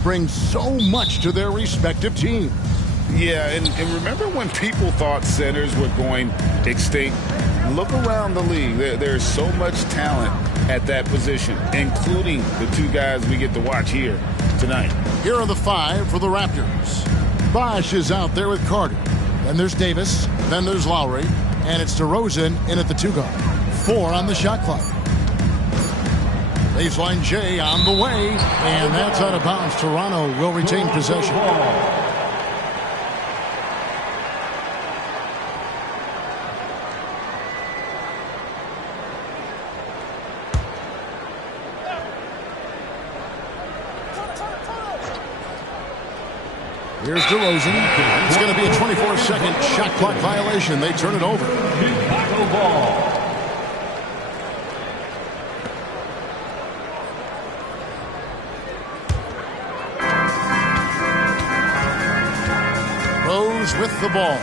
brings so much to their respective teams. Yeah, and remember when people thought centers were going extinct? Look around the league. There's so much talent at that position, including the two guys we get to watch here tonight. Here are the 5 for the Raptors. Bosh is out there with Carter. Then there's Davis. Then there's Lowry. And it's DeRozan in at the 2-guard. 4 on the shot clock. Baseline J on the way. And that's out of bounds. Toronto will retain possession. Here's DeRozan. It's going to be a 24-second shot clock violation. They turn it over. Rose with the ball.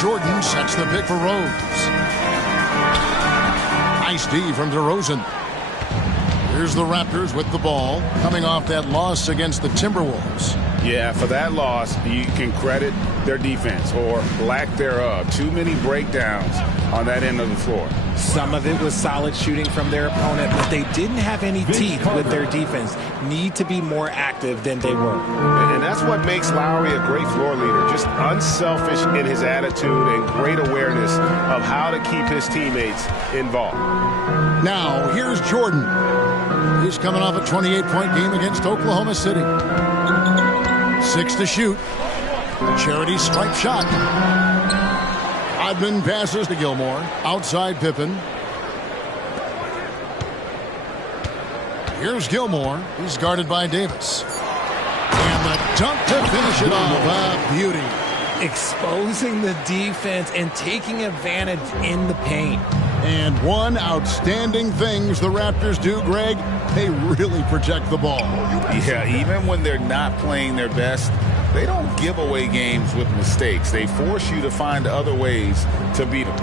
Jordan sets the pick for Rose. Nice D from DeRozan. Here's the Raptors with the ball, coming off that loss against the Timberwolves. Yeah, for that loss, you can credit their defense, or lack thereof. Too many breakdowns on that end of the floor. Some of it was solid shooting from their opponent, but they didn't have any teeth with their defense. Need to be more active than they were. And that's what makes Lowry a great floor leader. Just unselfish in his attitude and great awareness of how to keep his teammates involved. Now, here's Jordan. He's coming off a 28-point game against Oklahoma City. 6 to shoot. Charity stripe shot. Rodman passes to Gilmore. Outside Pippen. Here's Gilmore. He's guarded by Davis. And the dunk to finish it off. Beauty. Exposing the defense and taking advantage in the paint. And one outstanding things the Raptors do, Greg, they really protect the ball. Yeah, even when they're not playing their best, they don't give away games with mistakes. They force you to find other ways to beat them.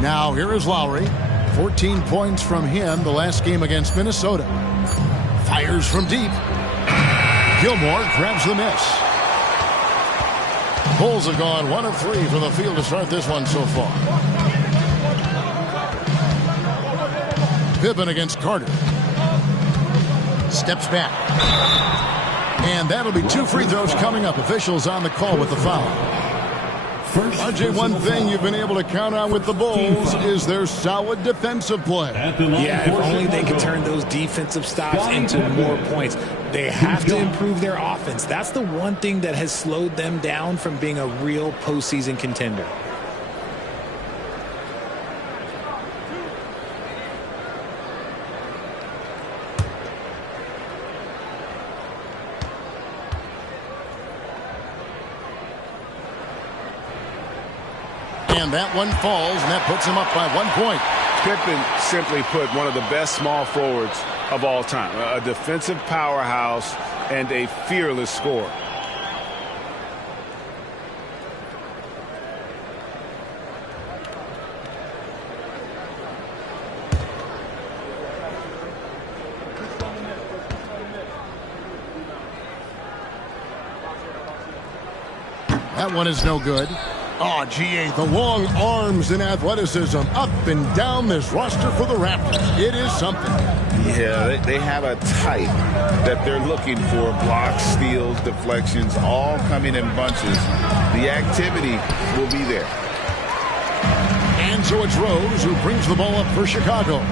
Now here is Lowry. 14 points from him the last game against Minnesota. Fires from deep. Gilmore grabs the miss. Bulls have gone 1 of 3 from the field to start this one so far. Pippen against Carter. Steps back. And that'll be 2 free throws coming up. Officials on the call with the foul. RJ, one thing you've been able to count on with the Bulls is their solid defensive play. Yeah, if only they could turn those defensive stops into more points. They have to improve their offense. That's the one thing that has slowed them down from being a real postseason contender. And that one falls, and that puts him up by 1 point. Pippen simply put one of the best small forwards of all time. A defensive powerhouse and a fearless scorer. That one is no good. Oh, GA, the long arms and athleticism up and down this roster for the Raptors. It is something. Yeah, they have a type that they're looking for. Blocks, steals, deflections, all coming in bunches. The activity will be there. And so it's Rose who brings the ball up for Chicago.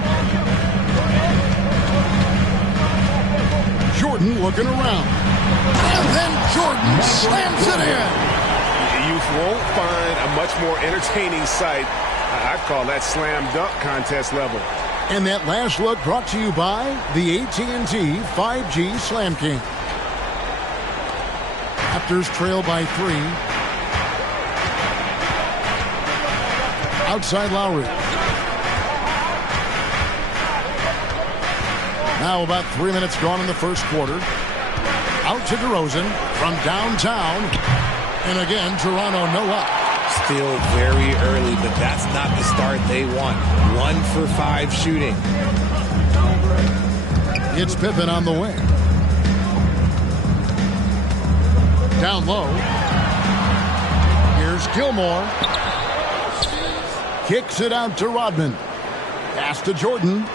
Jordan looking around. And then Jordan slams it in. You won't find a much more entertaining sight. I'd call that slam dunk contest level. And that last look brought to you by the AT&T 5G Slam King. Raptors trail by 3. Outside Lowry. Now about 3 minutes gone in the first quarter. Out to DeRozan from downtown. And again, Toronto no up. Still very early, but that's not the start they want. 1 for 5 shooting. It's Pippen on the wing. Down low. Here's Gilmore. Kicks it out to Rodman. Pass to Jordan.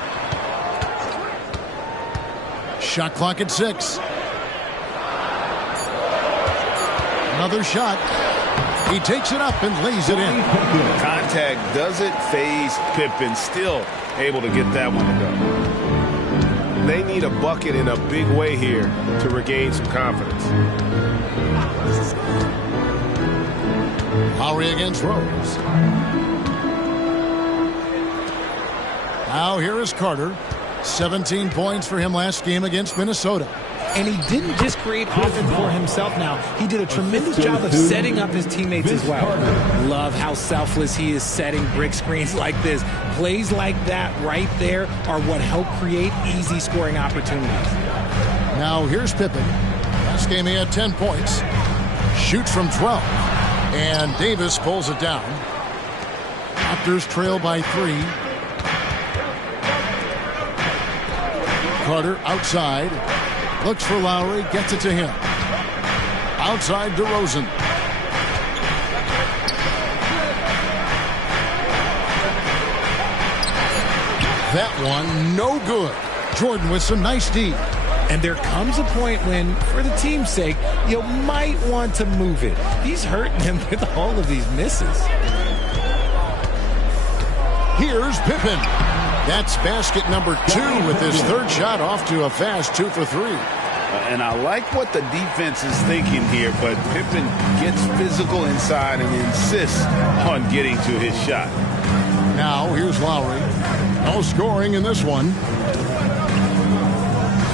Shot clock at 6. Another shot. He takes it up and lays it in. Contact doesn't phase Pippen. Still able to get that one to go. They need a bucket in a big way here to regain some confidence. Lowry against Rose. Now here is Carter. 17 points for him last game against Minnesota. And he didn't just create offense for himself now. He did a tremendous job of setting up his teammates as well. Love how selfless he is setting brick screens like this. Plays like that right there are what help create easy scoring opportunities. Now here's Pippen. Last game he had 10 points. Shoots from 12. And Davis pulls it down. Raptors trail by 3. Carter outside. Looks for Lowry, gets it to him. Outside DeRozan. That one, no good. Jordan with some nice D. And there comes a point when, for the team's sake, you might want to move it. He's hurting him with all of these misses. Here's Pippen. That's basket number 2 with his third shot off to a fast 2 for 3. And I like what the defense is thinking here, but Pippen gets physical inside and insists on getting to his shot. Now here's Lowry. No scoring in this one.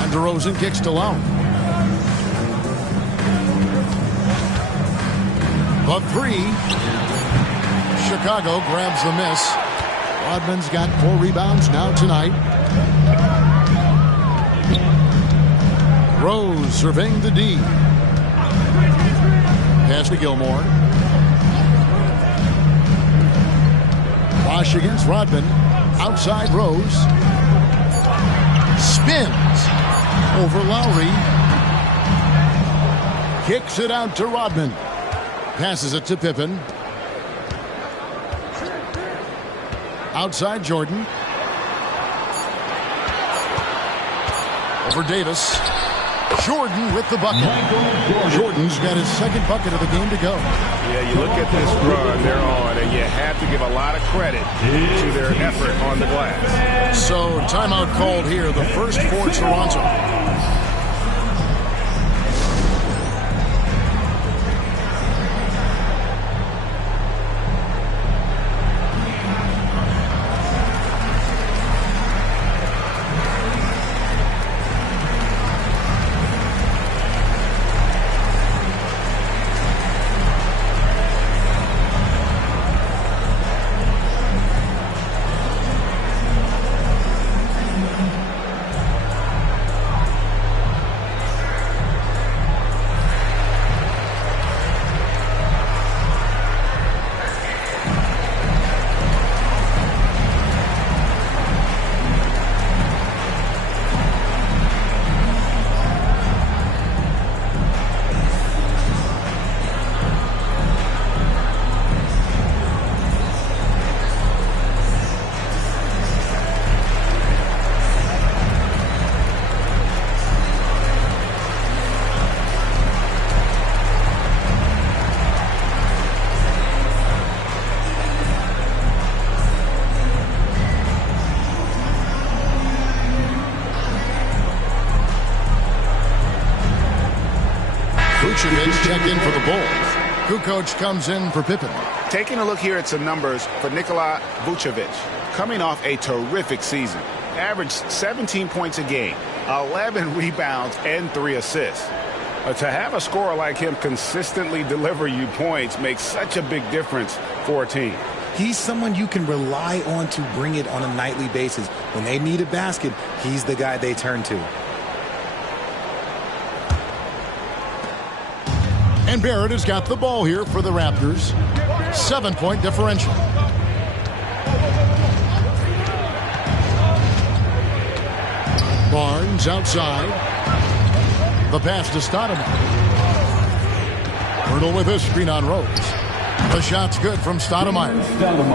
And DeRozan kicks to Lowry. The 3. Chicago grabs the miss. Rodman's got 4 rebounds now tonight. Rose surveying the D. Pass to Gilmore. Bosh against Rodman. Outside Rose. Spins over Lowry. Kicks it out to Rodman. Passes it to Pippen. Outside Jordan. Over Davis. Jordan with the bucket. Jordan's got his second bucket of the game to go. Yeah, you look at this run they're on, and you have to give a lot of credit to their effort on the glass. So timeout called here, the first for Toronto. Check in for the Bulls. Kukoc comes in for Pippen. Taking a look here at some numbers for Nikola Vucevic. Coming off a terrific season. Averaged 17 points a game, 11 rebounds, and 3 assists. To have a scorer like him consistently deliver you points makes such a big difference for a team. He's someone you can rely on to bring it on a nightly basis. When they need a basket, he's the guy they turn to. And Barrett has got the ball here for the Raptors. 7-point differential. Barnes outside. The pass to Stoudemire. Hurdle with a screen on Rose. The shot's good from Stoudemire.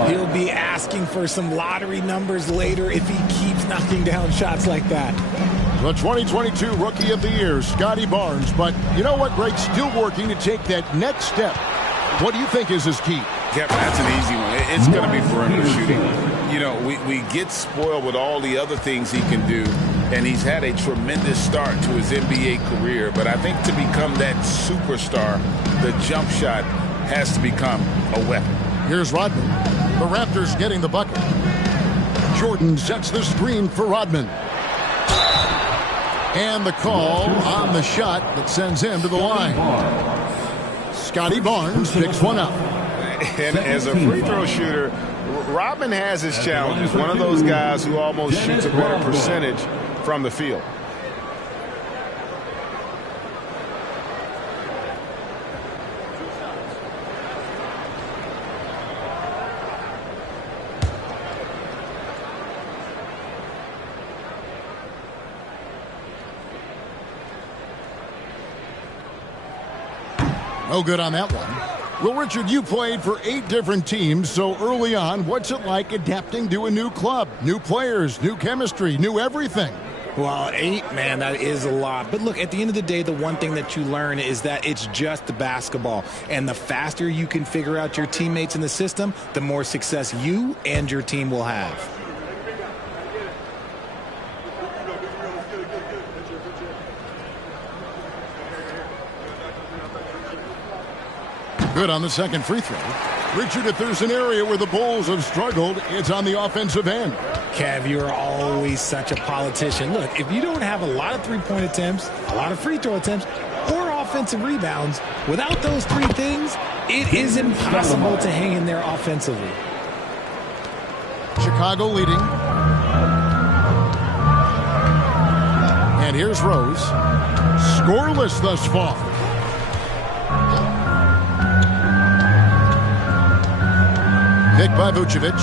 He'll be asking for some lottery numbers later if he keeps knocking down shots like that. The 2022 Rookie of the Year, Scotty Barnes. But you know what, Greg? Still working to take that next step. What do you think is his key? Yeah, that's an easy one. It's going to be perimeter shooting. You know, we get spoiled with all the other things he can do, and he's had a tremendous start to his NBA career. But I think to become that superstar, the jump shot has to become a weapon. Here's Rodman. The Raptors getting the bucket. Jordan sets the screen for Rodman. And the call on the shot that sends him to the line. Scotty Barnes picks one up. And as a free throw shooter, Rodman has his challenges. One of those guys who almost shoots a better percentage from the field. No good on that one. Well, Richard, you played for 8 different teams, so early on, what's it like adapting to a new club? New players, new chemistry, new everything. Well, 8, man, that is a lot. But look, at the end of the day, the one thing that you learn is that it's just the basketball. And the faster you can figure out your teammates in the system, the more success you and your team will have. Good on the second free throw. Richard, if there's an area where the Bulls have struggled, it's on the offensive end. Kev, you're always such a politician. Look, if you don't have a lot of three-point attempts, a lot of free throw attempts, or offensive rebounds, without those 3 things, it is impossible to hang in there offensively. Chicago leading. And here's Rose. Scoreless thus far. Picked by Vucevic.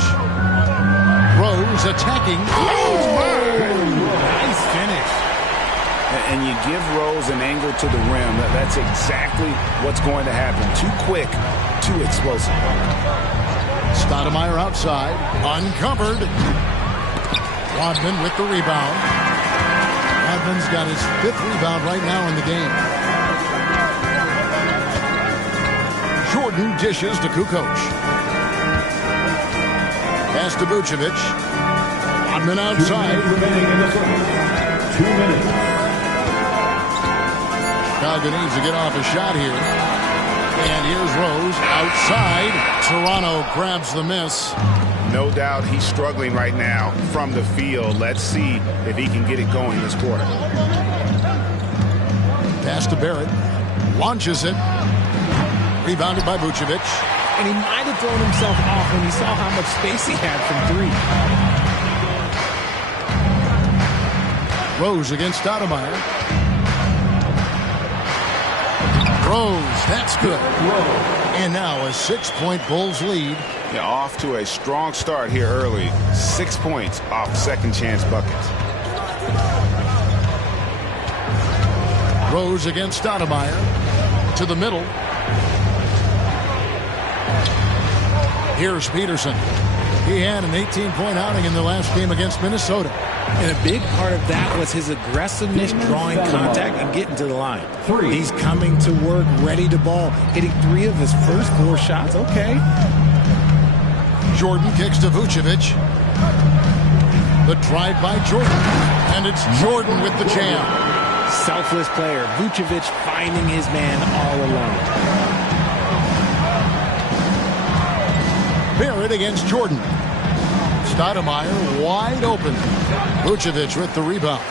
Rose attacking. Nice finish. And you give Rose an angle to the rim. That's exactly what's going to happen. Too quick, too explosive. Stoudemire outside. Uncovered. Rodman with the rebound. Rodman's got his 5th rebound right now in the game. Jordan dishes to Kukoc. Pass to Vucevic. Rodman outside. 2 minutes. Chicago needs to get off a shot here. And here's Rose outside. Toronto grabs the miss. No doubt he's struggling right now from the field. Let's see if he can get it going this quarter. Pass to Barrett. Launches it. Rebounded by Vucevic. And he might have thrown himself off when he saw how much space he had from 3. Rose against Stoudemire. Rose, that's good. And now a 6-point Bulls lead. Yeah, off to a strong start here early. 6 points off second chance buckets. Rose against Stoudemire. To the middle. Here's Peterson. He had an 18-point outing in the last game against Minnesota. And a big part of that was his aggressiveness, drawing contact and getting to the line. He's coming to work, ready to ball, hitting 3 of his first 4 shots. Okay. Jordan kicks to Vucevic. The drive by Jordan. And it's Jordan with the jam. Selfless player. Vucevic finding his man all alone. Barrett against Jordan. Stoudemire wide open. Vucevic with the rebound.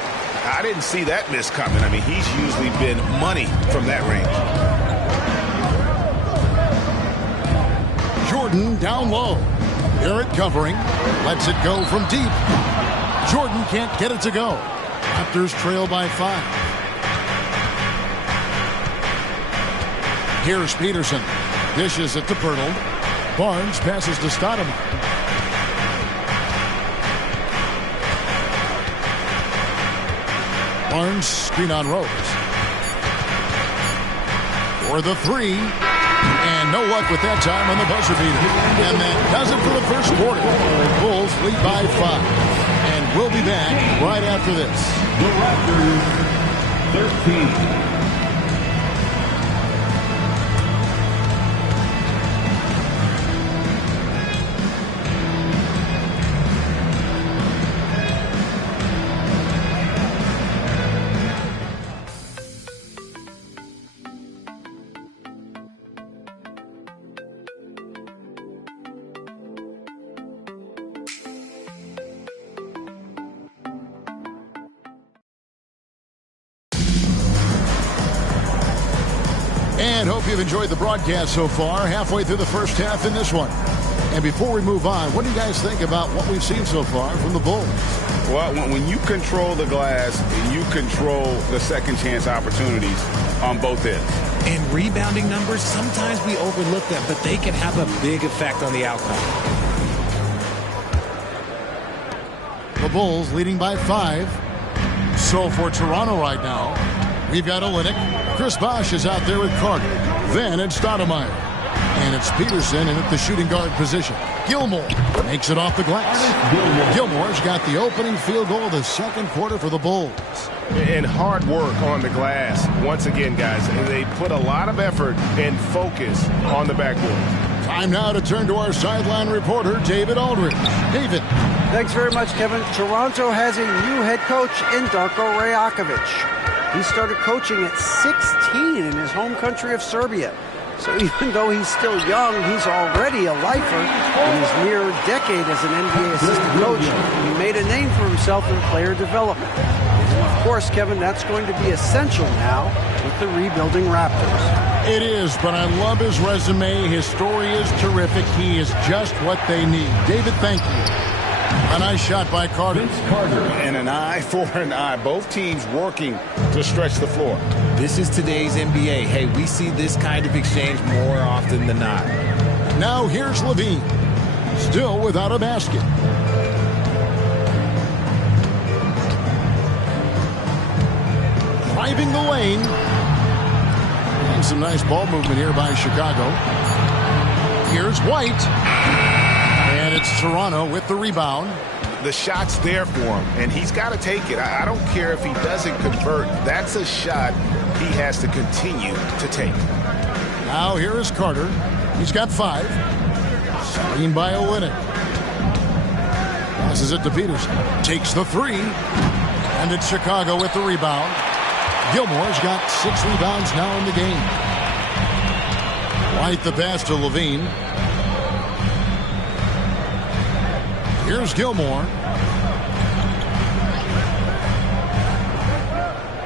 I didn't see that miss coming. I mean, he's usually been money from that range. Jordan down low. Barrett covering. Lets it go from deep. Jordan can't get it to go. Raptors trail by 5. Here's Peterson. Dishes it to Pirtle. Barnes passes to Stoudemire. Barnes screen on Rose. For the three. And no luck with that time on the buzzer beater. And that does it for the first quarter. Bulls lead by 5. And we'll be back right after this. The Raptors 13. And hope you've enjoyed the broadcast so far. Halfway through the first half in this one. And before we move on, what do you guys think about what we've seen so far from the Bulls? Well, when you control the glass, you control the second chance opportunities on both ends. And rebounding numbers, sometimes we overlook them, but they can have a big effect on the outcome. The Bulls leading by 5. So for Toronto right now, we've got Olynyk. Chris Bosh is out there with Carter. Then it's Stoudemire. And it's Peterson in at the shooting guard position. Gilmore makes it off the glass. Gilmore's got the opening field goal of the second quarter for the Bulls. And hard work on the glass. Once again, guys, they put a lot of effort and focus on the backboard. Time now to turn to our sideline reporter, David Aldridge. David. Thanks very much, Kevin. Toronto has a new head coach in Darko Rajakovic. He started coaching at 16 in his home country of Serbia. So even though he's still young, he's already a lifer. In his near decade as an NBA assistant coach, he made a name for himself in player development. And of course, Kevin, that's going to be essential now with the rebuilding Raptors. It is, but I love his resume. His story is terrific. He is just what they need. David, thank you. A nice shot by Carter. And an eye for an eye. Both teams working to stretch the floor. This is today's NBA. Hey, we see this kind of exchange more often than not. Now here's Levine. Still without a basket. Driving the lane. And some nice ball movement here by Chicago. Here's White. And it's Toronto with the rebound. The shot's there for him, and he's got to take it. I don't care if he doesn't convert. That's a shot he has to continue to take. Now here is Carter. He's got 5. Screen by Olynyk. Passes it to Peterson. Takes the 3. And it's Chicago with the rebound. Gilmore's got 6 rebounds now in the game. White the pass to Levine. Here's Gilmore.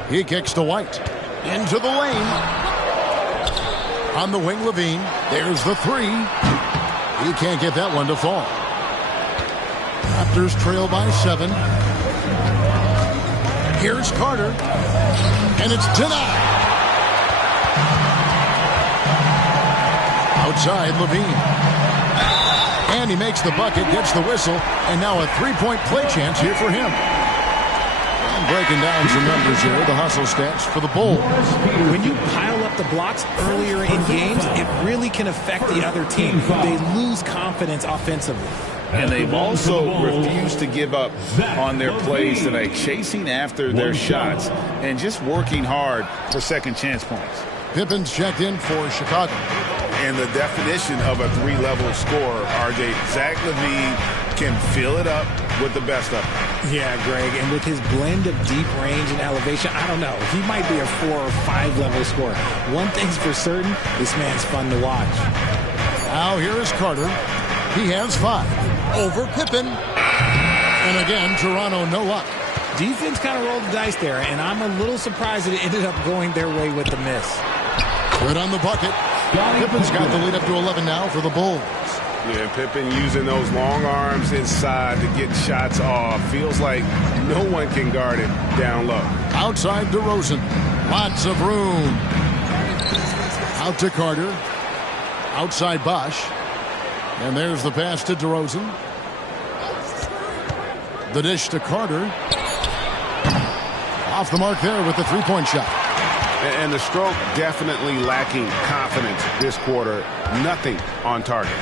He kicks to White. Into the lane. On the wing, Levine. There's the 3. He can't get that one to fall. Raptors trail by 7. Here's Carter. And it's denied. Outside, Levine. And he makes the bucket, gets the whistle, and now a 3-point play chance here for him. And breaking down some numbers here, the hustle stats for the Bulls. When you pile up the blocks earlier in games, it really can affect the other team. They lose confidence offensively. And they've also refused to give up on their plays tonight, chasing after their shots and just working hard for second chance points. Pippen's checked in for Chicago. And the definition of a 3-level scorer, RJ, Zach LaVine can fill it up with the best of them. Yeah, Greg, and with his blend of deep range and elevation, I don't know. He might be a 4 or 5-level scorer. One thing's for certain, this man's fun to watch. Now here is Carter. He has 5. Over Pippen. And again, Toronto no luck. Defense kind of rolled the dice there, and I'm a little surprised that it ended up going their way with the miss. Good on the bucket. Pippen's got the lead up to 11 now for the Bulls. Yeah, Pippen using those long arms inside to get shots off. Feels like no one can guard it down low. Outside DeRozan. Lots of room. Out to Carter. Outside Bosh. And there's the pass to DeRozan. The dish to Carter. Off the mark there with the three-point shot. And the stroke definitely lacking confidence this quarter. Nothing on target.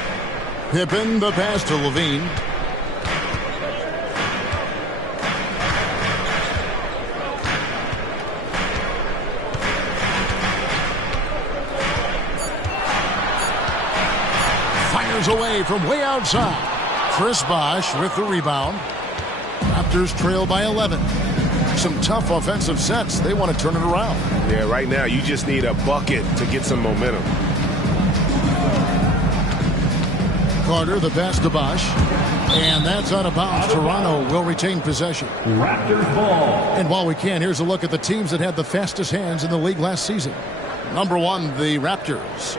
Pippen, the pass to Levine. Fires away from way outside. Chris Bosh with the rebound. Raptors trail by 11. Some tough offensive sets. They want to turn it around. Yeah, right now you just need a bucket to get some momentum. Carter, the pass to Bosh. And that's out of bounds. Toronto will retain possession. Raptors ball. And while we can, here's a look at the teams that had the fastest hands in the league last season. Number one, the Raptors.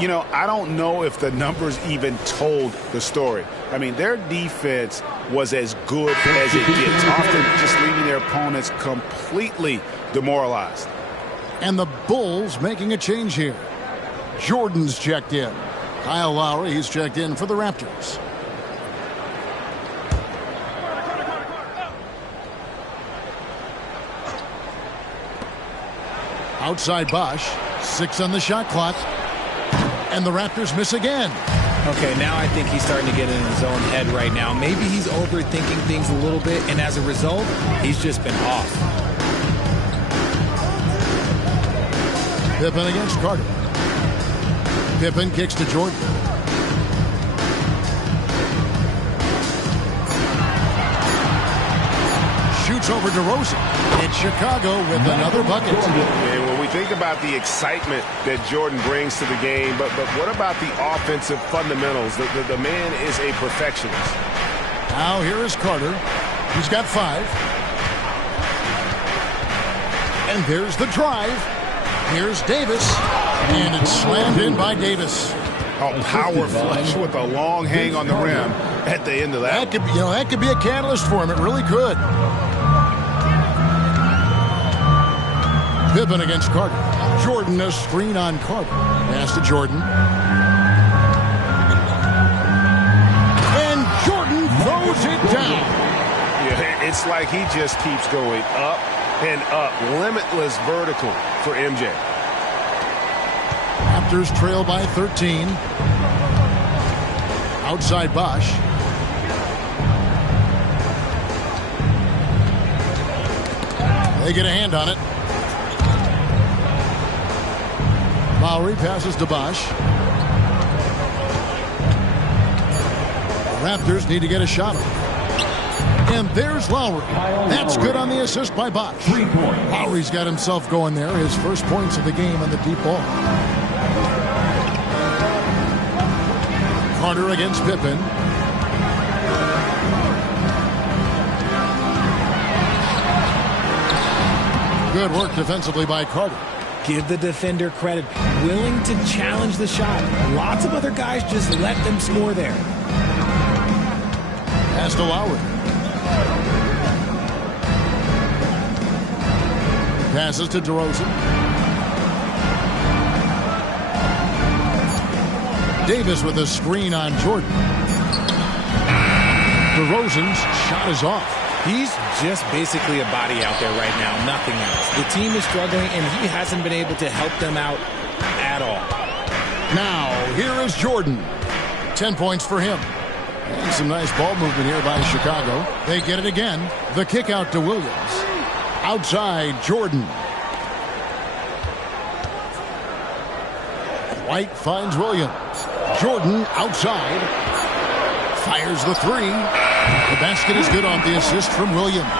You know, I don't know if the numbers even told the story. I mean, their defense was as good as it gets, often just leaving their opponents completely demoralized. And the Bulls making a change here. Jordan's checked in. Kyle Lowry, he's checked in for the Raptors. Outside Bosh. 6 on the shot clock. And the Raptors miss again. Okay, now I think he's starting to get in his own head right now. Maybe he's overthinking things a little bit, and as a result, he's just been off. Pippen against Carter. Pippen kicks to Jordan. Shoots over DeRozan. It's Chicago with another bucket. And when we think about the excitement that Jordan brings to the game, but what about the offensive fundamentals? The man is a perfectionist. Now here is Carter. He's got 5. And there's the drive. Here's Davis. And it's slammed in by Davis. A power flush with a long hang on the rim at the end of that. That could be a catalyst for him. It really could. Pippen against Carter. Jordan, a screen on Carter. Pass to Jordan. And Jordan throws it down. Yeah, it's like he just keeps going up and up. Limitless vertical for MJ. Raptors trail by 13. Outside Bosh. They get a hand on it. Lowry passes to Bosh. The Raptors need to get a shot off. And there's Lowry. That's good on the assist by Bosh. Lowry's got himself going there. His first points of the game on the deep ball. Carter against Pippen. Good work defensively by Carter. Give the defender credit. Willing to challenge the shot. Lots of other guys just let them score there. Pass to Lowry. Passes to DeRozan. Davis with a screen on Jordan. DeRozan's shot is off. He's just basically a body out there right now, nothing else. The team is struggling, and he hasn't been able to help them out at all. Now, here is Jordan. 10 points for him. And some nice ball movement here by Chicago. They get it again. The kick out to Williams. Outside, Jordan. White finds Williams. Jordan outside. Fires the 3. The basket is good off the assist from Williams.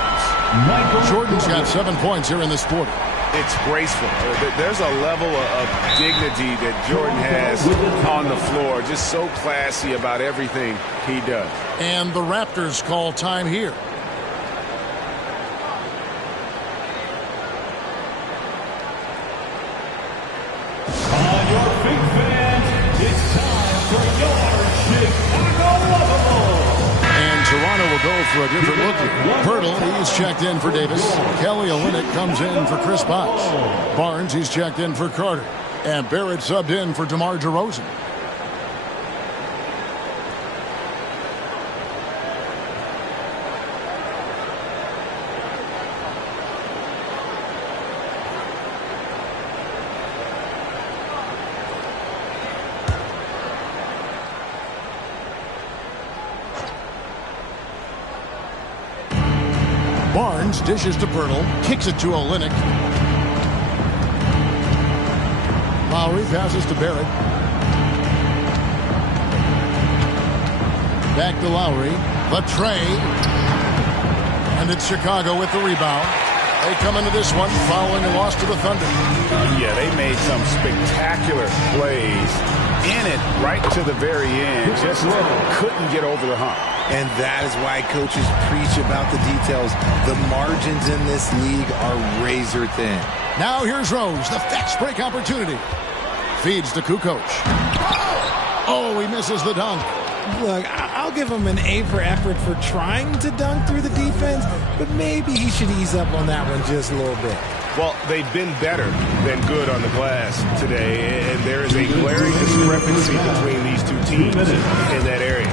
Jordan's got 7 points here in this quarter. It's graceful. There's a level of dignity that Jordan has on the floor. Just so classy about everything he does. And the Raptors call time here. On your big fans, it's time for your Chicago Lovable. And Toronto will go for a different look here. Pirtle, he's checked in for Davis. Kelly Olynyk comes in for Chris Bosh. Barnes, he's checked in for Carter. And Barrett subbed in for DeMar DeRozan. Barnes dishes to Pirtle, kicks it to Olynyk. Lowry passes to Barrett. Back to Lowry. The tray. And it's Chicago with the rebound. They come into this one following a loss to the Thunder. Yeah, they made some spectacular plays in it right to the very end. Just couldn't get over the hump. And that is why coaches preach about the details. The margins in this league are razor thin. Now here's Rose, the fast break opportunity. Feeds to Kukoc. Oh, he misses the dunk. Look, I'll give him an A for effort for trying to dunk through the defense, but maybe he should ease up on that one just a little bit. Well, they've been better than good on the glass today, and there is a glaring discrepancy between these two teams in that area.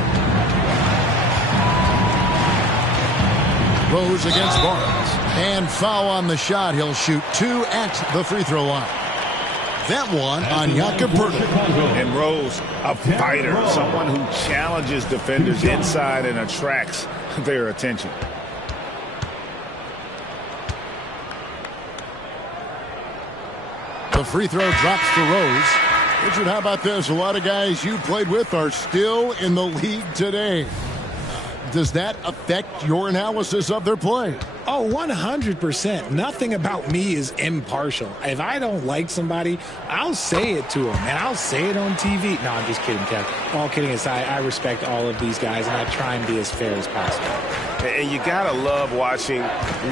Rose against Barnes. And foul on the shot. He'll shoot 2 at the free throw line. That one on Jakob Pirtle. And Rose, a fighter, someone who challenges defenders inside and attracts their attention. The free throw drops to Rose. Richard, how about this? A lot of guys you played with are still in the league today. Does that affect your analysis of their play? Oh, 100%. Nothing about me is impartial. If I don't like somebody, I'll say it to them, and I'll say it on TV. No, I'm just kidding, Kev. All kidding aside, I respect all of these guys, and I try and be as fair as possible. And you got to love watching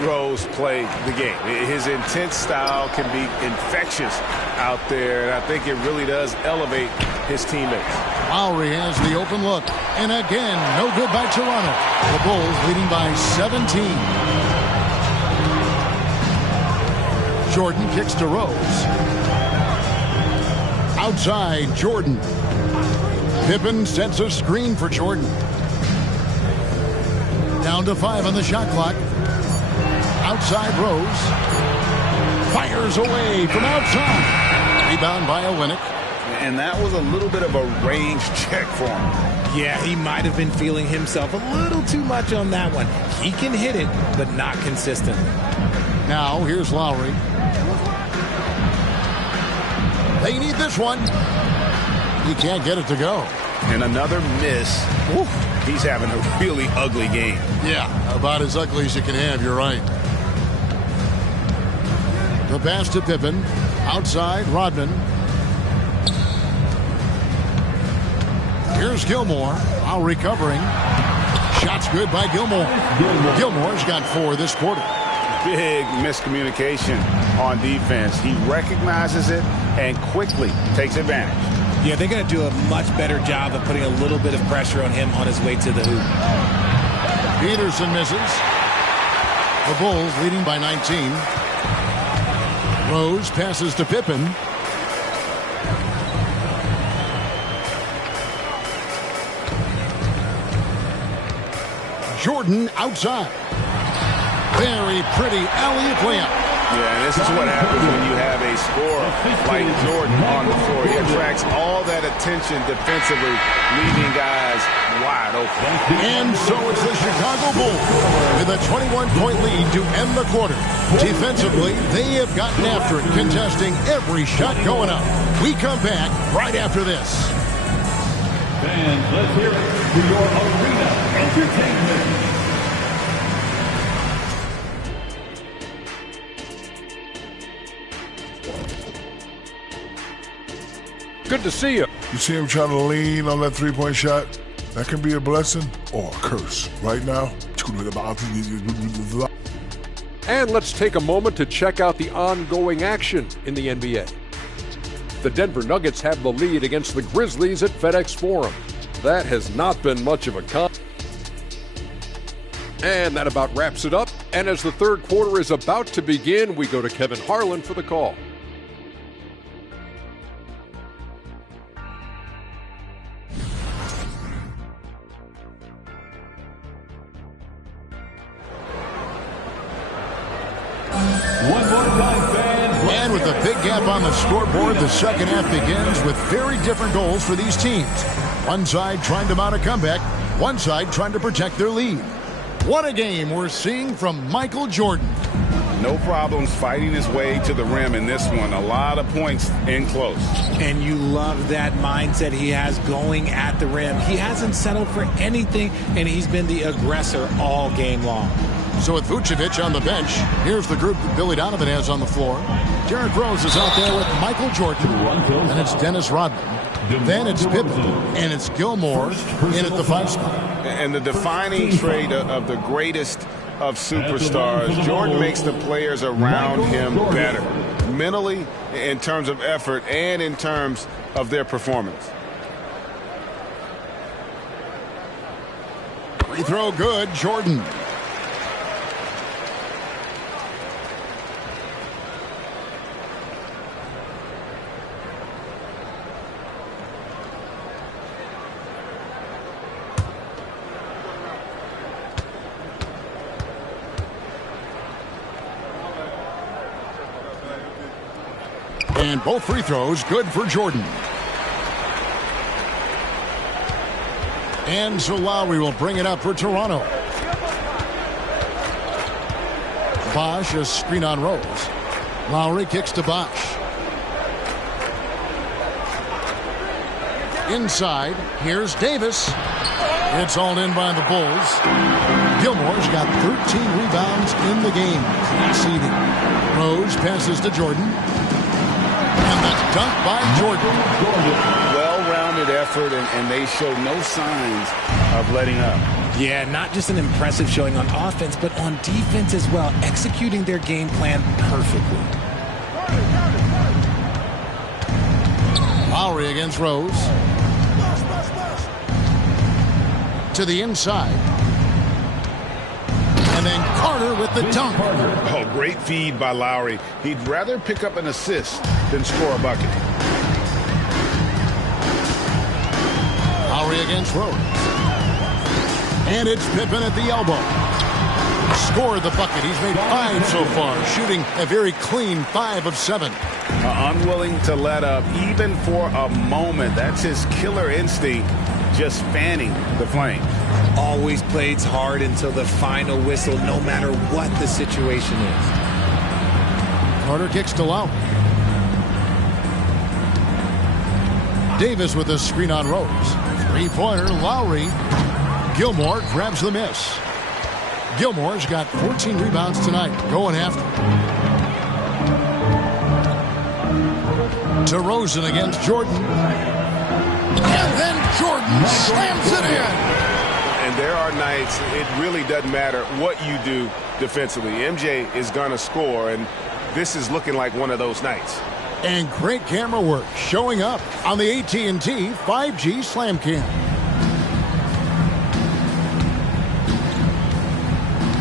Rose play the game. His intense style can be infectious out there, and I think it really does elevate his teammates. Lowry has the open look. And again, no good by Toronto. The Bulls leading by 17. Jordan kicks to Rose. Outside, Jordan. Pippen sets a screen for Jordan. Down to 5 on the shot clock. Outside, Rose. Fires away from outside. Rebound by Olynyk. And that was a little bit of a range check for him. Yeah, he might have been feeling himself a little too much on that one. He can hit it, but not consistently. Now, here's Lowry. They need this one. He can't get it to go. And another miss. Oof, he's having a really ugly game. Yeah, about as ugly as you can have, you're right. The pass to Pippen. Outside, Rodman. Here's Gilmore. Now recovering. Shots good by Gilmore. Gilmore's got 4 this quarter. Big miscommunication on defense. He recognizes it and quickly takes advantage. Yeah, they got to do a much better job of putting a little bit of pressure on him on his way to the hoop. Peterson misses. The Bulls leading by 19. Rose passes to Pippen. Jordan outside. Very pretty alley-oop layup. Yeah, and this is what happens when you have a scorer like Jordan on the floor. He attracts all that attention defensively, leaving guys wide open. And so it's the Chicago Bulls with a 21-point lead to end the quarter. Defensively, they have gotten after it, contesting every shot going up. We come back right after this. Fans, let's hear it for your arena entertainment. Good to see you. You see him trying to lean on that three-point shot? That can be a blessing or a curse. Right now, And let's take a moment to check out the ongoing action in the NBA. The Denver Nuggets have the lead against the Grizzlies at FedEx Forum. That has not been much of a And that about wraps it up. And as the third quarter is about to begin, we go to Kevin Harlan for the call. And with a big gap on the scoreboard, the second half begins with very different goals for these teams. One side trying to mount a comeback, one side trying to protect their lead. What a game we're seeing from Michael Jordan. No problems fighting his way to the rim in this one. A lot of points in close. And you love that mindset he has going at the rim. He hasn't settled for anything, and he's been the aggressor all game long. So with Vucevic on the bench, here's the group that Billy Donovan has on the floor. Derrick Rose is out there with Michael Jordan. And it's Dennis Rodman. Then it's Pippen. And it's Gilmore in at the 5 spot. And the defining trait of the greatest of superstars, Jordan makes the players around him better. Mentally, in terms of effort, and in terms of their performance. Free throw good, Jordan. And both free throws good for Jordan. And so Lowry will bring it up for Toronto. Bosch, a screen on Rose. Lowry kicks to Bosch. Inside, here's Davis. It's all in by the Bulls. Gilmore's got 13 rebounds in the game. Exceeding. Rose passes to Jordan. And that's dunked by Jordan. Well-rounded effort, and they show no signs of letting up. Yeah, not just an impressive showing on offense, but on defense as well, executing their game plan perfectly. Lowry against Rose. To the inside. And then Carter with the dunk. Oh, great feed by Lowry. He'd rather pick up an assist than score a bucket. Lowry against Rose. And it's Pippen at the elbow. Scored the bucket. He's made 5 so far, shooting a very clean 5 of 7. Unwilling to let up, even for a moment. That's his killer instinct, just fanning the flame. Always plays hard until the final whistle, no matter what the situation is. Carter kicks to Lowry. Davis with a screen on Rose. Three-pointer, Lowry. Gilmore grabs the miss. Gilmore's got 14 rebounds tonight, going after. DeRozan against Jordan. And then Jordan slams it in. And there are nights it really doesn't matter what you do defensively. MJ is going to score, and this is looking like one of those nights. And great camera work showing up on the AT&T 5G Slam Cam.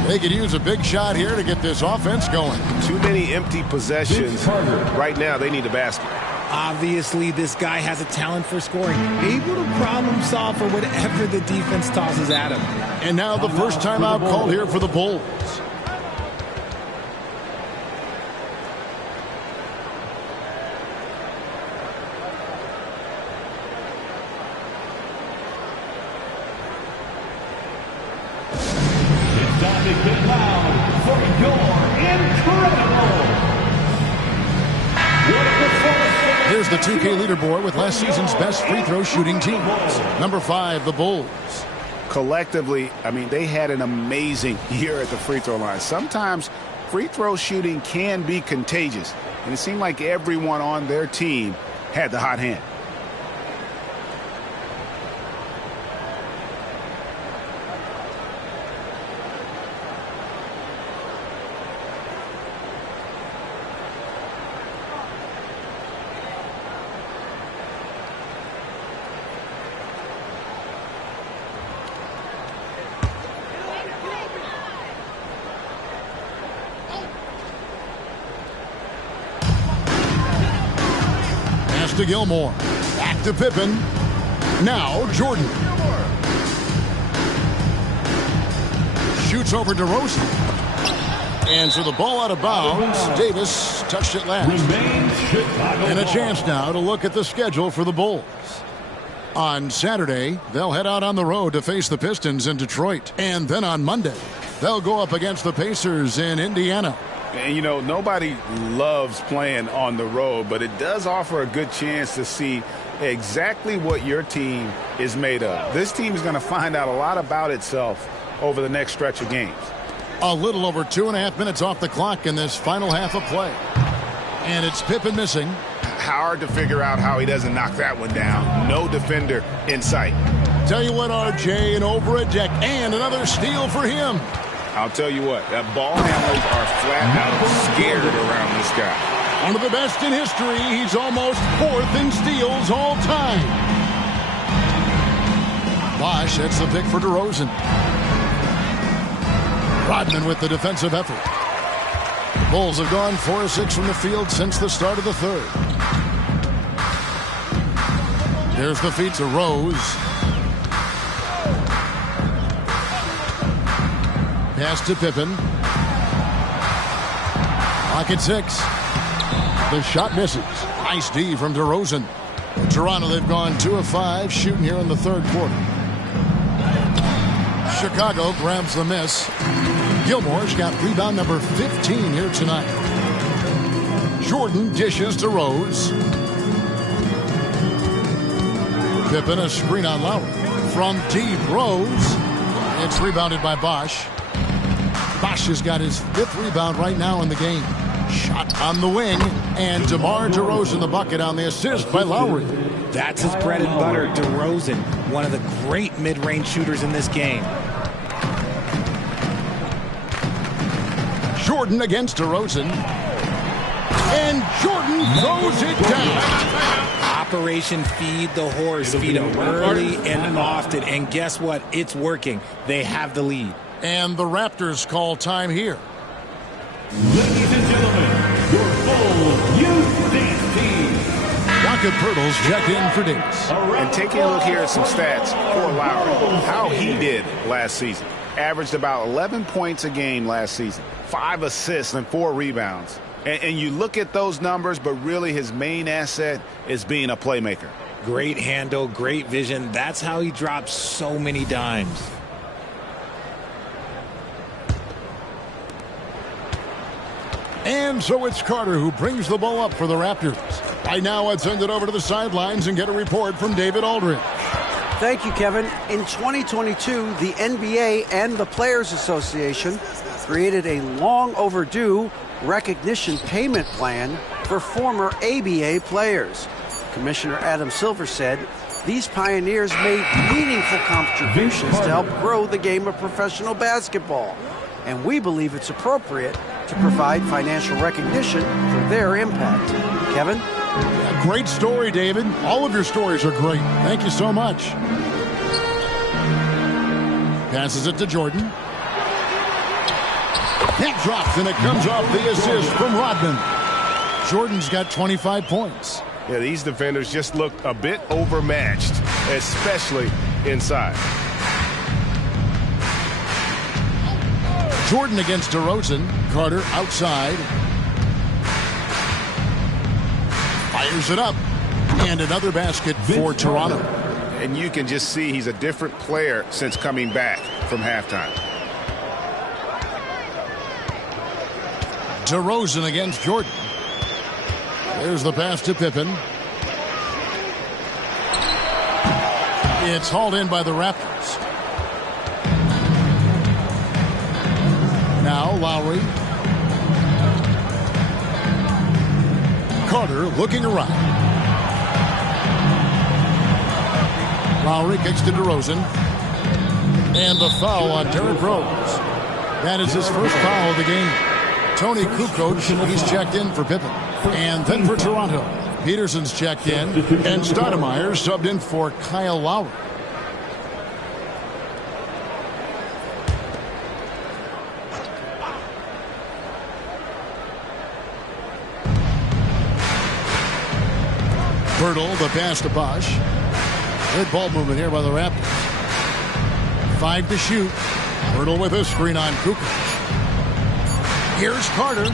They could use a big shot here to get this offense going. Too many empty possessions. Right now, they need a basket. Obviously, this guy has a talent for scoring, able to problem solve for whatever the defense tosses at him. And now the first timeout called here for the Bulls. It's time to get loud for your incredible. Here's the 2K leaderboard with last season's best free throw shooting teams. Number 5, the Bulls. Collectively, I mean, they had an amazing year at the free throw line. Sometimes free throw shooting can be contagious, and it seemed like everyone on their team had the hot hand. To Gilmore. Back to Pippen. Now Jordan. Shoots over DeRozan. And so the ball out of bounds. Davis touched it last. And a chance now to look at the schedule for the Bulls. On Saturday, they'll head out on the road to face the Pistons in Detroit. And then on Monday, they'll go up against the Pacers in Indiana. And, you know, nobody loves playing on the road, but it does offer a good chance to see exactly what your team is made of. This team is going to find out a lot about itself over the next stretch of games. A little over 2.5 minutes off the clock in this final half of play. And it's Pippen missing. Hard to figure out how he doesn't knock that one down. No defender in sight. Tell you what, RJ, and over a deck, and another steal for him. I'll tell you what, that ball handlers are flat out scared around this guy. One of the best in history. He's almost 4th in steals all time. Bosh hits the pick for DeRozan. Rodman with the defensive effort. The Bulls have gone 4 of 6 from the field since the start of the third. Here's the feet to Rose. Pass to Pippen. Pocket 6. The shot misses. Nice D from DeRozan. In Toronto, they've gone 2 of 5 shooting here in the third quarter. Chicago grabs the miss. Gilmore's got rebound number 15 here tonight. Jordan dishes to Rose. Pippen a screen on Lowry. From deep, Rose. It's rebounded by Bosh. Bosh has got his 5th rebound right now in the game. Shot on the wing, and DeMar DeRozan the bucket on the assist by Lowry. That's his bread and butter, DeRozan, one of the great mid-range shooters in this game. Jordan against DeRozan. And Jordan throws it down. Operation Feed the Horse. Feed him early and often. And guess what? It's working. They have the lead. And the Raptors call time here. Ladies and gentlemen, your full youth dance team. Jakob Poeltl's checked in for dates. And taking a look here at some stats for Lowry, how he did last season. Averaged about 11 points a game last season, 5 assists and 4 rebounds. And you look at those numbers, but really his main asset is being a playmaker. Great handle, great vision. That's how he drops so many dimes. And so it's Carter who brings the ball up for the Raptors. Right now, I'd send it over to the sidelines and get a report from David Aldridge. Thank you, Kevin. In 2022, the NBA and the Players Association created a long overdue recognition payment plan for former ABA players. Commissioner Adam Silver said these pioneers made meaningful contributions to help grow the game of professional basketball. And we believe it's appropriate to provide financial recognition for their impact. Kevin? Yeah, great story, David. All of your stories are great. Thank you so much. Passes it to Jordan. That drops, and it comes off the assist from Rodman. Jordan's got 25 points. Yeah, these defenders just look a bit overmatched, especially inside. Jordan against DeRozan. Carter outside. Fires it up. And another basket for Toronto. And you can just see he's a different player since coming back from halftime. DeRozan against Jordan. There's the pass to Pippen. It's hauled in by the Raptors. Now Lowry. Carter looking around. Lowry kicks to DeRozan. And the foul on Derrick Rose. That is his first foul of the game. Tony Kukoc, he's checked in for Pippen. And then for Toronto, Peterson's checked in. And Stoudemire subbed in for Kyle Lowry. Poeltl, the pass to Bosh. Good ball movement here by the Raptors. 5 to shoot. Poeltl with a screen on Kukoc. Here's Carter.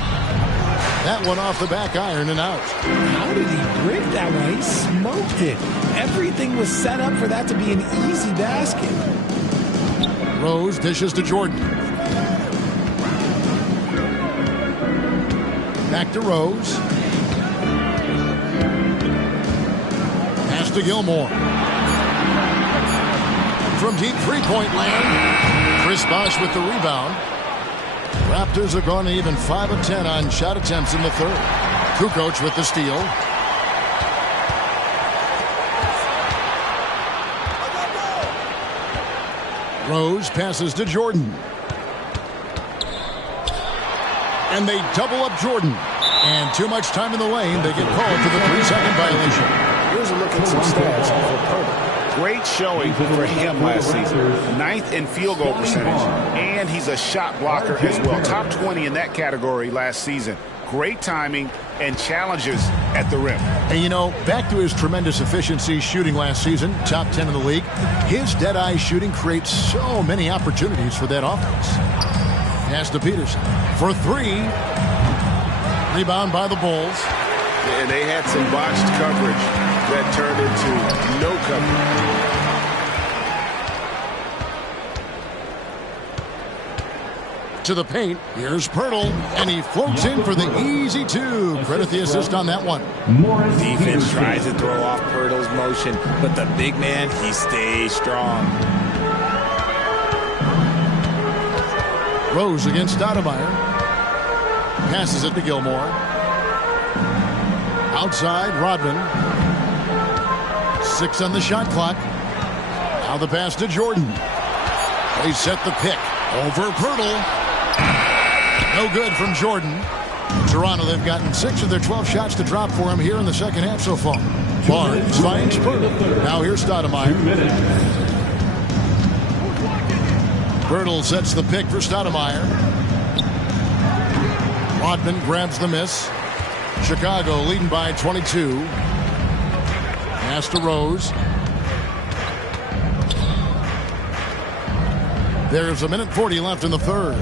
That one off the back iron and out. How did he break that one? He smoked it. Everything was set up for that to be an easy basket. Rose dishes to Jordan. Back to Rose. Pass to Gilmore. From deep three-point land, Chris Bosh with the rebound. Raptors are going to even 5 of 10 on shot attempts in the third. Kukoc with the steal. Rose passes to Jordan. And they double up Jordan. And too much time in the lane. They get called for the 3-second violation. Here's a look at some stats for Purtle. Great showing for him last season. 9th in field goal percentage. And he's a shot blocker as well. Top 20 in that category last season. Great timing and challenges at the rim. And you know, back to his tremendous efficiency shooting last season, top 10 in the league, his dead-eye shooting creates so many opportunities for that offense. Pass to Peterson for 3. Rebound by the Bulls. And they had some botched coverage that turned into no coverage. To the paint, here's Pirtle, and he floats in for the easy 2. Credit the assist on that one. Defense tries to throw off Pirtle's motion, but the big man, he stays strong. Rose against Stoudemire. Passes it to Gilmore. Outside, Rodman. 6 on the shot clock. Now the pass to Jordan. They set the pick. Over Pirtle. No good from Jordan. Toronto, they've gotten 6 of their 12 shots to drop for him here in the second half so far. Barnes finds Pirtle. Now here's Stoudemire. Pirtle sets the pick for Stoudemire. Rodman grabs the miss. Chicago leading by 22. Pass to Rose. There's 1:40 left in the third.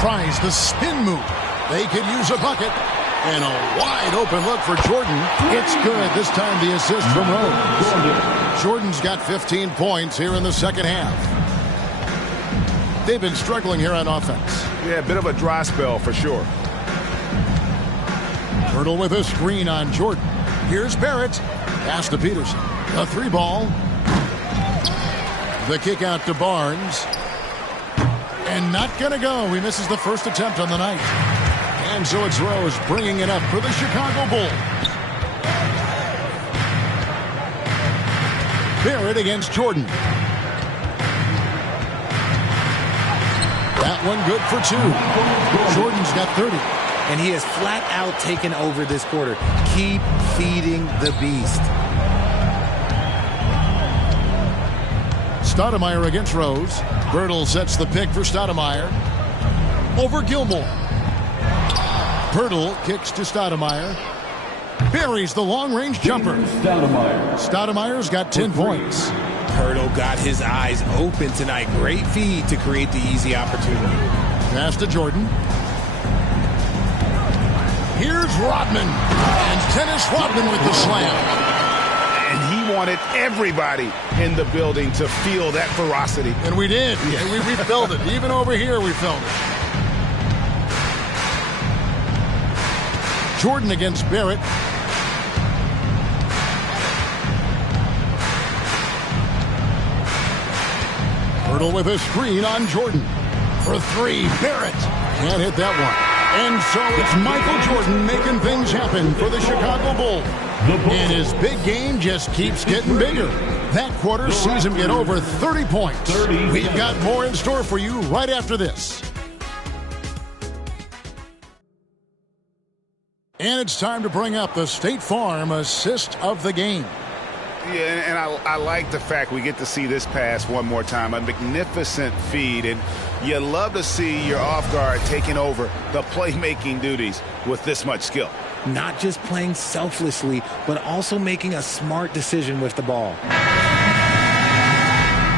Tries the spin move. They could use a bucket. And a wide open look for Jordan. It's good. This time the assist from Rose. Jordan's got 15 points here in the second half. They've been struggling here on offense. Yeah, a bit of a dry spell for sure. Pirtle with a screen on Jordan. Here's Barrett. Pass to Peterson. A 3-ball. The kick out to Barnes. And not going to go. He misses the first attempt on the night. And so it's Rose bringing it up for the Chicago Bulls. Barrett against Jordan. That one good for 2. Jordan's got 30. And he has flat out taken over this quarter. Keep feeding the beast. Stoudemire against Rose. Pirtle sets the pick for Stoudemire. Over Gilmore. Pirtle kicks to Stoudemire. Buries the long-range jumper. Stoudemire's got 10 points. Pirtle got his eyes open tonight. Great feed to create the easy opportunity. Pass to Jordan. Here's Rodman. And Dennis Rodman with the slam. And he wanted everybody in the building to feel that ferocity. And we did. We felt it. Even over here, we felt it. Jordan against Barrett. Pirtle with a screen on Jordan. For 3, Barrett. Can't hit that one. And so it's Michael Jordan making things happen for the Chicago Bulls. And his big game just keeps getting bigger. That quarter sees him get over 30 points. We've got more in store for you right after this. And it's time to bring up the State Farm assist of the game. Yeah, and I like the fact we get to see this pass one more time. A magnificent feed, and you love to see your off guard taking over the playmaking duties with this much skill. Not just playing selflessly, but also making a smart decision with the ball.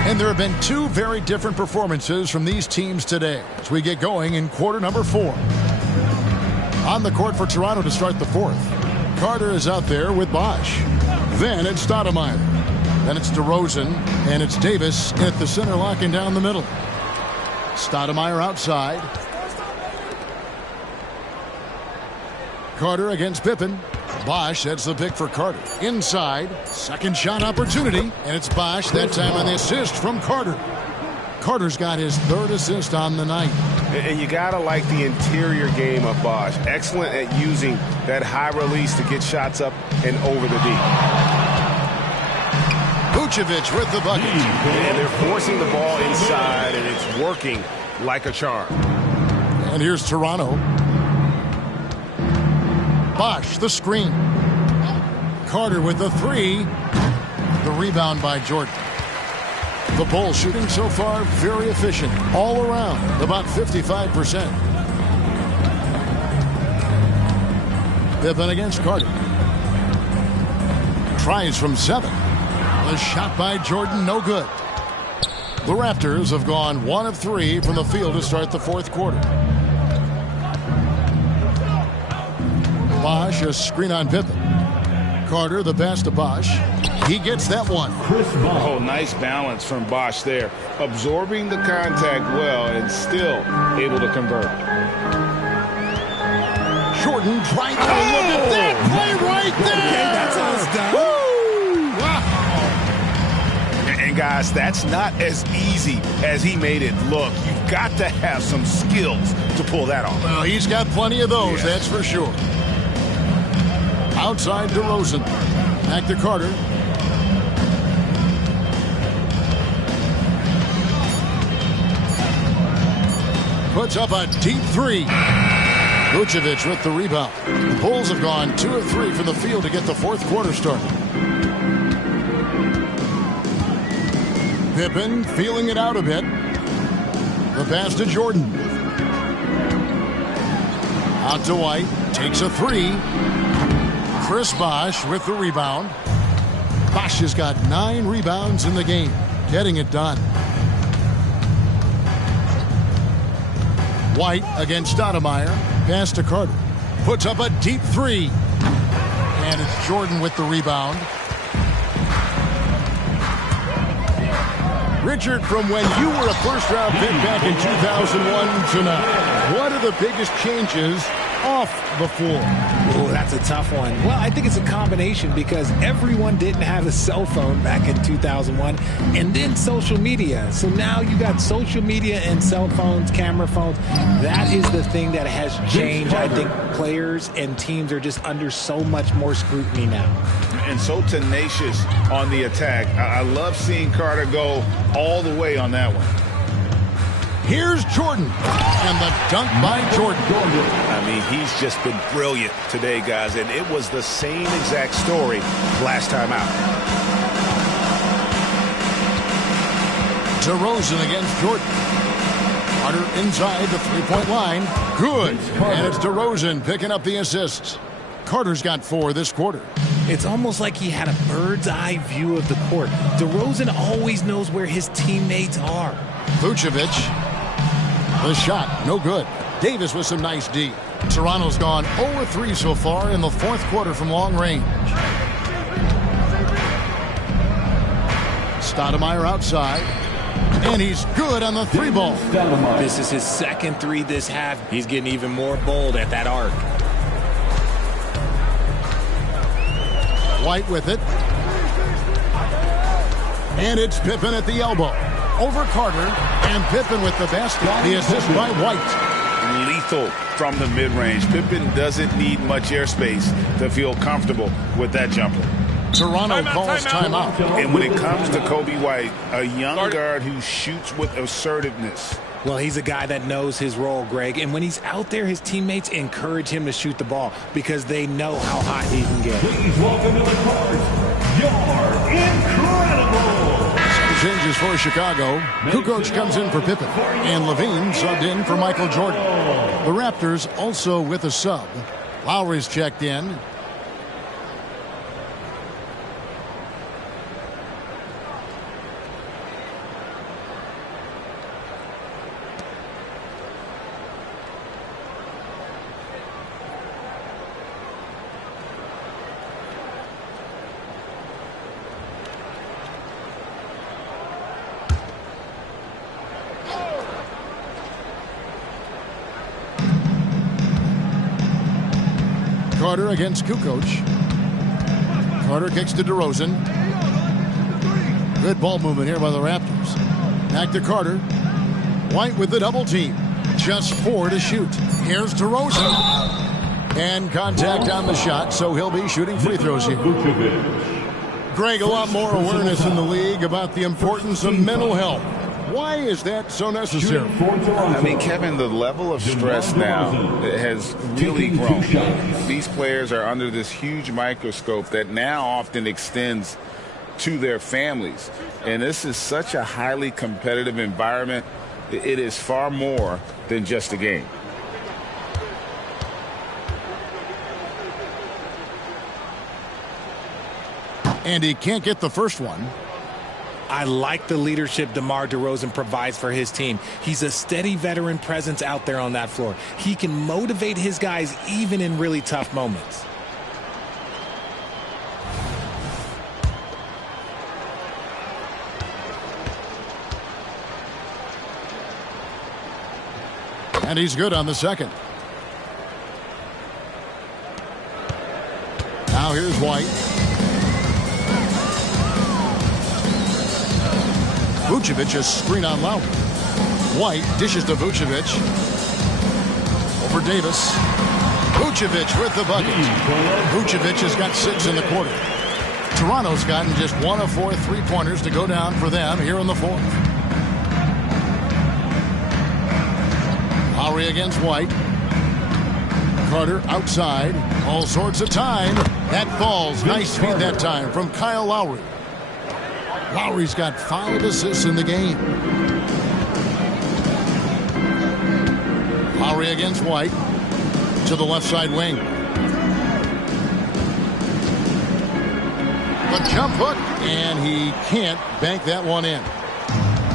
And there have been two very different performances from these teams today as we get going in quarter number 4. On the court for Toronto to start the 4th. Carter is out there with Bosch. Then it's Stoudemire. Then it's DeRozan, and it's Davis at the center, locking down the middle. Stoudemire outside. Carter against Pippen. Bosch, that's the pick for Carter. Inside, second shot opportunity, and it's Bosch, that time on the assist from Carter. Carter's got his 3rd assist on the night. And you got to like the interior game of Bosch. Excellent at using that high release to get shots up and over the D. Vucevic with the bucket. And they're forcing the ball inside, and it's working like a charm. And here's Toronto. Bosch, the screen. Carter with the 3. The rebound by Jordan. The Bulls shooting so far very efficient. All around, about 55%. Pippen against Carter. Tries from 7. The shot by Jordan, no good. The Raptors have gone 1 of 3 from the field to start the 4th quarter. Bosch, a screen on Pippen. Carter, the pass to Bosch. He gets that one. Oh, nice balance from Bosch there. Absorbing the contact well and still able to convert. Jordan trying to look at that play right there. Okay, that's how it's done. Woo! Wow. And guys, that's not as easy as he made it look. You've got to have some skills to pull that off. Well, he's got plenty of those, that's for sure. Outside DeRozan. Back to Carter. Puts up a deep 3. Vucevic with the rebound. The Bulls have gone 2 of 3 from the field to get the 4th quarter started. Pippen feeling it out a bit. The pass to Jordan. Out to White. Takes a 3. Chris Bosch with the rebound. Bosch has got 9 rebounds in the game. Getting it done. White against Stoudemire. Pass to Carter. Puts up a deep 3. And it's Jordan with the rebound. Richard, from when you were a first-round pick back in 2001 to now, what are the biggest changes off the floor? Oh, that's a tough one. Well, I think it's a combination because everyone didn't have a cell phone back in 2001 and then social media. So now you got social media and cell phones, camera phones. That is the thing that has changed. I think players and teams are just under so much more scrutiny now. And so tenacious on the attack. I love seeing Carter go all the way on that one. Here's Jordan, and the dunk by Jordan. I mean, he's just been brilliant today, guys, and it was the same exact story last time out. DeRozan against Jordan. Carter inside the three-point line. Good, and it's DeRozan picking up the assists. Carter's got 4 this quarter. It's almost like he had a bird's-eye view of the court. DeRozan always knows where his teammates are. Vucevic. The shot, no good. Davis with some nice D. Toronto's gone 0-3 so far in the 4th quarter from long range. Stoudemire outside. And he's good on the 3-ball. This is his 2nd 3 this half. He's getting even more bold at that arc. White with it. And it's Pippen at the elbow. Over Carter, and Pippen with the basket. The assist by White. Lethal from the mid-range. Pippen doesn't need much airspace to feel comfortable with that jumper. Toronto calls timeout. And when it comes to Kobe White, a young guard who shoots with assertiveness. Well, he's a guy that knows his role, Greg. And when he's out there, his teammates encourage him to shoot the ball because they know how hot he can get. Please welcome to the court, you're incredible. Changes for Chicago. Kukoc comes in for Pippen. And Levine subbed in for Michael Jordan. The Raptors also with a sub. Lowry's checked in. Carter against Kukoc. Carter kicks to DeRozan. Good ball movement here by the Raptors. Back to Carter. White with the double team. Just 4 to shoot. Here's DeRozan. And contact on the shot, so he'll be shooting free throws here. Greg, a lot more awareness in the league about the importance of mental health. Why is that so necessary? I mean, Kevin, the level of stress now has really grown. These players are under this huge microscope that now often extends to their families. And this is such a highly competitive environment. It is far more than just a game. And he can't get the first one. I like the leadership DeMar DeRozan provides for his team. He's a steady veteran presence out there on that floor. He can motivate his guys even in really tough moments. And he's good on the second. Now here's White. Vucevic is screen on Lowry. White dishes to Vucevic. Over Davis. Vucevic with the bucket. Vucevic has got 6 in the quarter. Toronto's gotten just 1 of 4 3-pointers to go down for them here in the fourth. Lowry against White. Carter outside. All sorts of time. That falls. Nice feed that time from Kyle Lowry. Lowry's got 5 assists in the game. Lowry against White. To the left side wing. The jump hook. And he can't bank that one in.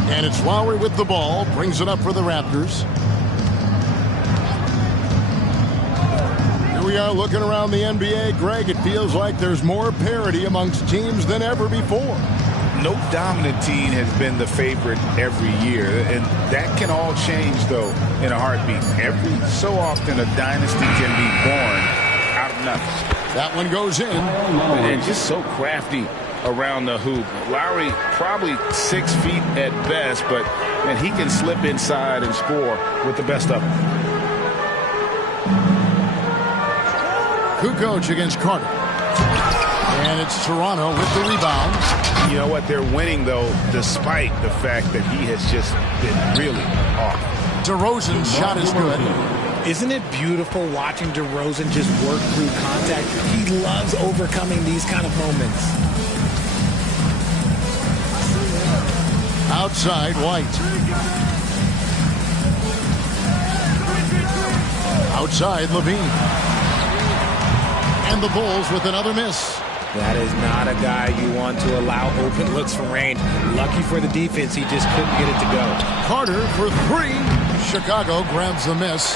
And it's Lowry with the ball. Brings it up for the Raptors. Here we are looking around the NBA. Greg, it feels like there's more parity amongst teams than ever before. No dominant team has been the favorite every year, and that can all change, though, in a heartbeat. Every so often, a dynasty can be born out of nothing. That one goes in. And just so crafty around the hoop. Lowry probably 6 feet at best, but man, he can slip inside and score with the best of them. Kukoc against Carter. And it's Toronto with the rebound. You know what? They're winning, though, despite the fact that he has just been really off. DeRozan's shot is good. Isn't it beautiful watching DeRozan just work through contact? He loves overcoming these kind of moments. Outside, White. Outside, Levine. And the Bulls with another miss. That is not a guy you want to allow open looks from range. Lucky for the defense, he just couldn't get it to go. Carter for 3. Chicago grabs the miss.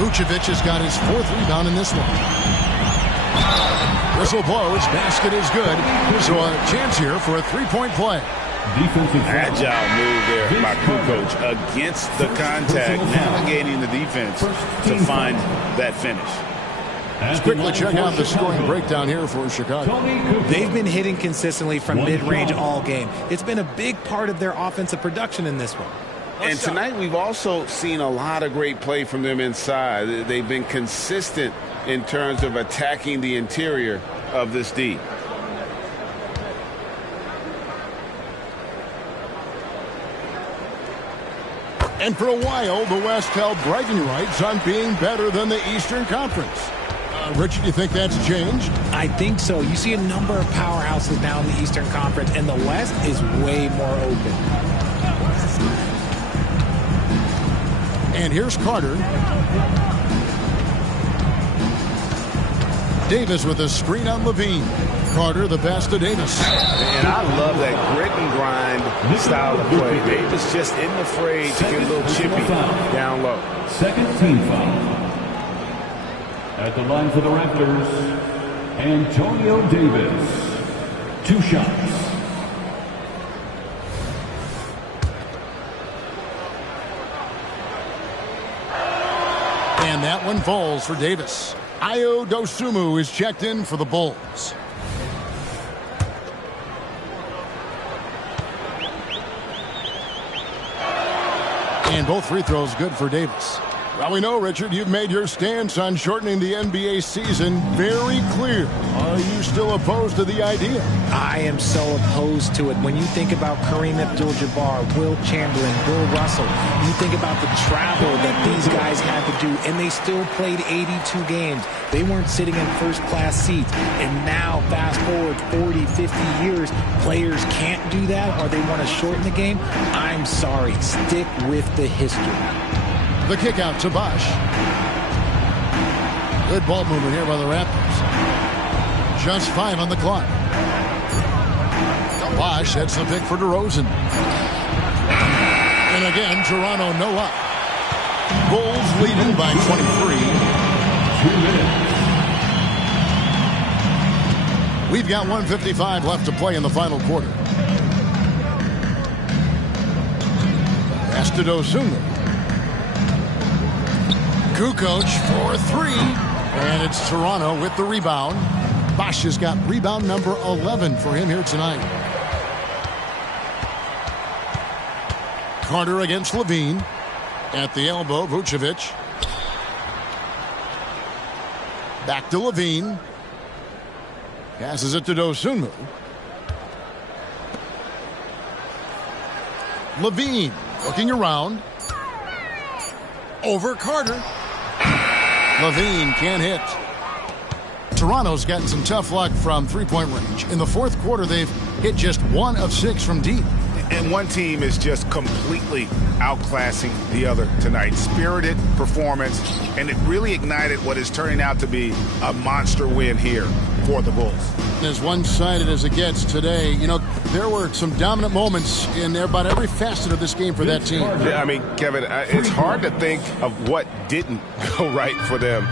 Vucevic has got his 4th rebound in this one. Whistle blows. Basket is good. So a chance here for a 3-point play. Agile move there by Kukoc against the contact, navigating the defense to find that finish. Let's quickly check out the scoring breakdown here for Chicago. They've been hitting consistently from mid-range all game. It's been a big part of their offensive production in this one. And tonight we've also seen a lot of great play from them inside. They've been consistent in terms of attacking the interior of this D. And for a while, the West held bragging rights on being better than the Eastern Conference. Richard, you think that's changed? I think so. You see a number of powerhouses now in the Eastern Conference, and the West is way more open. And here's Carter. Davis with a screen on Levine. Carter, the pass to Davis. And I love that grit and grind style of play. Davis just isn't afraid to get a little chippy down low. Second team foul. At the line for the Raptors, Antonio Davis. 2 shots. And that one falls for Davis. Ayo Dosunmu is checked in for the Bulls. And both free throws good for Davis. Well, we know, Richard, you've made your stance on shortening the NBA season very clear. Are you still opposed to the idea? I am so opposed to it. When you think about Kareem Abdul-Jabbar, Will Chamberlain, Bill Russell, you think about the travel that these guys had to do, and they still played 82 games. They weren't sitting in first-class seats. And now, fast forward 40, 50 years, players can't do that, or they want to shorten the game. I'm sorry. Stick with the history. The kick out to Bosh. Good ball movement here by the Raptors. Just 5 on the clock. Bosh heads the pick for DeRozan. And again, Toronto no up. Bulls leading by 23. 2 minutes. We've got 1:55 left to play in the final quarter. Pass to Dosunmu. Kukoc for 3, and it's Toronto with the rebound. Bosh has got rebound number 11 for him here tonight. Carter against Levine. At the elbow, Vucevic. Back to Levine. Passes it to Dosunmu. Levine looking around. Over Carter. Levine can't hit. Toronto's gotten some tough luck from three-point range. In the fourth quarter, they've hit just 1 of 6 from deep. And one team is just completely outclassing the other tonight. Spirited performance, and it really ignited what is turning out to be a monster win here for the Bulls. As one-sided as it gets today, you know, there were some dominant moments in about every facet of this game for that team. Yeah, I mean, Kevin, it's hard to think of what didn't go right for them.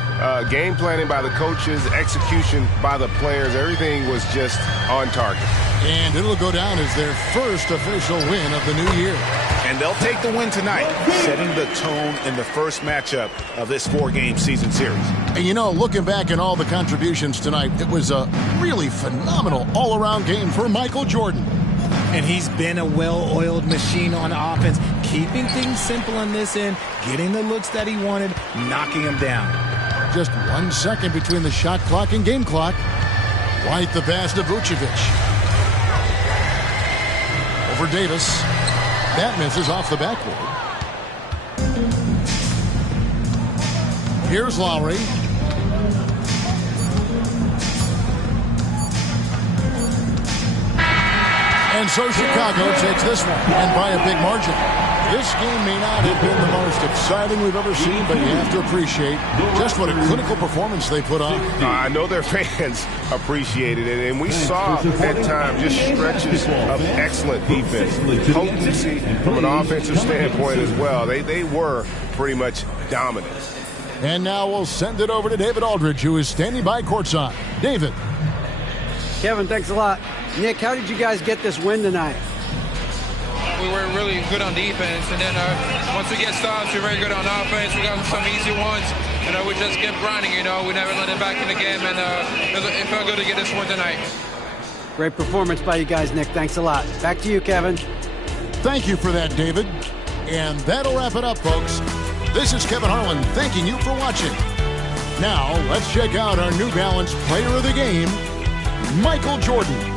Game planning by the coaches, execution by the players, everything was just on target. And it'll go down as their first official win of the new year. And they'll take the win tonight, setting the tone in the first matchup of this 4-game season series. And you know, looking back at all the contributions tonight, it was a really phenomenal all-around game for Michael Jordan. And he's been a well-oiled machine on offense, keeping things simple on this end, getting the looks that he wanted, knocking them down. Just 1 second between the shot clock and game clock. White the pass to Vucevic. Over Davis. That misses off the backboard. Here's Lowry. And so Chicago takes this one, and by a big margin. This game may not have been the most exciting we've ever seen, but you have to appreciate just what a clinical performance they put on. I know their fans appreciated it, and we saw at times just stretches of excellent defense, potency from an offensive standpoint as well. They were pretty much dominant. And now we'll send it over to David Aldridge, who is standing by courtside. David. Kevin, thanks a lot. Nick, how did you guys get this win tonight? We were really good on defense, and then once we get stops, we're very good on offense. We got some easy ones, we just kept grinding, we never let it back in the game, and it felt good to get this one tonight. Great performance by you guys, Nick. Thanks a lot. Back to you, Kevin. Thank you for that, David. And that'll wrap it up, folks. This is Kevin Harlan thanking you for watching. Now, let's check out our New Balance Player of the Game, Michael Jordan.